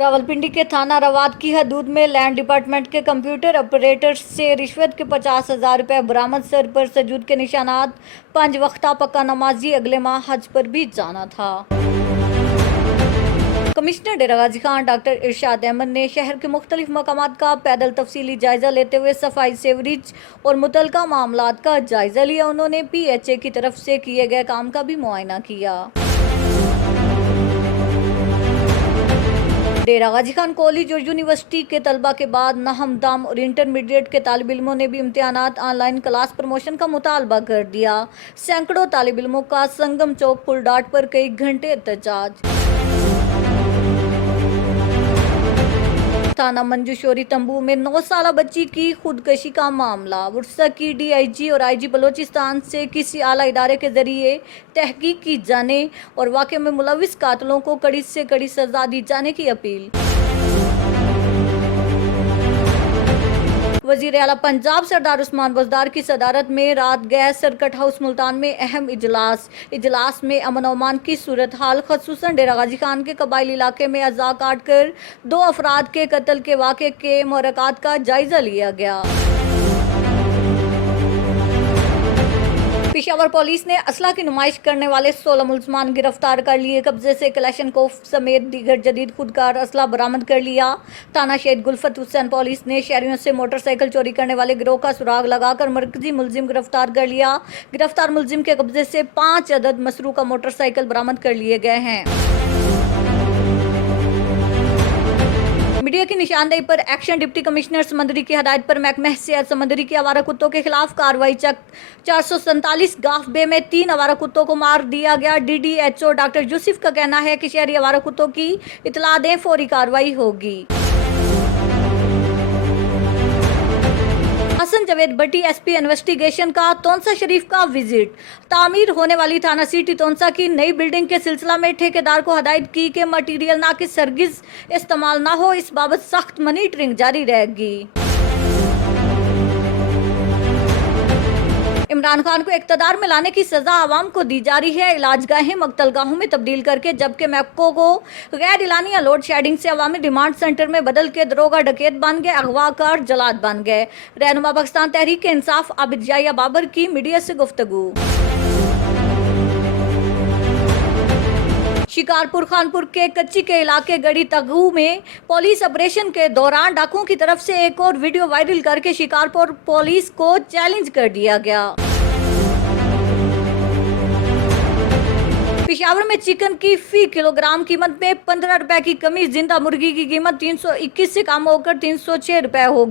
रावलपिंडी के थाना रवाद की हदूद में लैंड डिपार्टमेंट के कंप्यूटर ऑपरेटर से रिश्वत के 50,000 रुपए बरामद। सर पर सजूद के निशानात। 5 वक्ता पक्का नमाजी अगले माह हज पर भी जाना था। कमिश्नर डेरा गाजी खान डॉक्टर इरशाद अहमद ने शहर के मुख्तलिफ मकामात का पैदल तफसीली जायजा लेते हुए सफाई, सेवरेज और मुतलका मामलात का जायजा लिया। उन्होंने PHA की तरफ से किए गए काम का भी मुआयना किया। डेरा गाजी खान कॉलेज और यूनिवर्सिटी के तलबा के बाद नहमदाम और इंटरमीडिएट के तालिब इल्मों ने भी इम्तिहानात ऑनलाइन क्लास प्रमोशन का मुतालबा कर दिया। सैकड़ों तालिब इल्मों का संगम चौक पुल डाट पर कई घंटे एहतजाज। थाना मंजूशोरी तंबू में 9 साला बच्ची की खुदकशी का मामला। वर्सा की DIG और IG बलोचिस्तान से किसी आला इदारे के जरिए तहकीक की जाने और वाक़े में मुलविस कातलों को कड़ी से कड़ी सजा दी जाने की अपील। वज़ीर आला पंजाब सरदार उस्मान बुज़दार की सदारत में रात गैस सर्किट हाउस मुल्तान में अहम इजलास में अमन अमान की सूरत हाल, खसूसन डेरा गाजी खान के कबाइली इलाके में अज़ा काट कर 2 अफराद के कत्ल के वाक़े के मुहर्रकात का जायजा लिया गया। पेशावर पुलिस ने असला की नुमाइश करने वाले 16 मुलजमान गिरफ्तार कर लिए। कब्जे से कलेशनकोफ समेत दीगर जदीद खुदकार असला बरामद कर लिया। थाना शहीद गुलफत हुसैन पुलिस ने शहरियों से मोटरसाइकिल चोरी करने वाले गिरोह का सुराग लगाकर मरकजी मुलजिम गिरफ्तार कर लिया। गिरफ्तार मुलजिम के कब्जे से 5 अदद मसरूका मोटरसाइकिल बरामद कर लिए गए हैं। मीडिया की निशानदेही पर एक्शन। डिप्टी कमिश्नर समंदरी की हदायत पर महकमा सेहत समंदरी की आवारा कुत्तों के खिलाफ कार्रवाई। चक 447 गाफबे में 3 आवारा कुत्तों को मार दिया गया। DDHO डॉक्टर यूसुफ का कहना है कि शहरी आवारा कुत्तों की इतला दें, फौरी कार्रवाई होगी। हसन जवेद भट्टी SP इन्वेस्टिगेशन का तोंसा शरीफ का विजिट। तामीर होने वाली थाना सिटी तोंसा की नई बिल्डिंग के सिलसिला में ठेकेदार को हदायत की कि मटीरियल नाकिस हरगिज इस्तेमाल ना हो, इस बाबत सख्त मॉनिटरिंग जारी रहेगी। इमरान खान को इक़्तिदार में लाने की सजा आवाम को दी जा रही है। इलाजगाहें मकतलगाहों में तब्दील करके, जबकि मैको को गैर इलानिया लोड शेडिंग से अवामी रिमांड सेंटर में बदल के दरोगा डकैत बन गए, अगवाकार जलाद बन गए। रहनुमा पाकिस्तान तहरीक इंसाफ आबिद जाया बाबर की मीडिया से गुफ्तगू। शिकारपुर खानपुर के कच्ची के इलाके गड़ी तगू में पुलिस ऑपरेशन के दौरान डाकुओं की तरफ से एक और वीडियो वायरल करके शिकारपुर पुलिस को चैलेंज कर दिया गया। पेशावर में चिकन की फी किलोग्राम कीमत में 15 रुपए की कमी। जिंदा मुर्गी की कीमत 321 से कम होकर 306 रुपए होगी।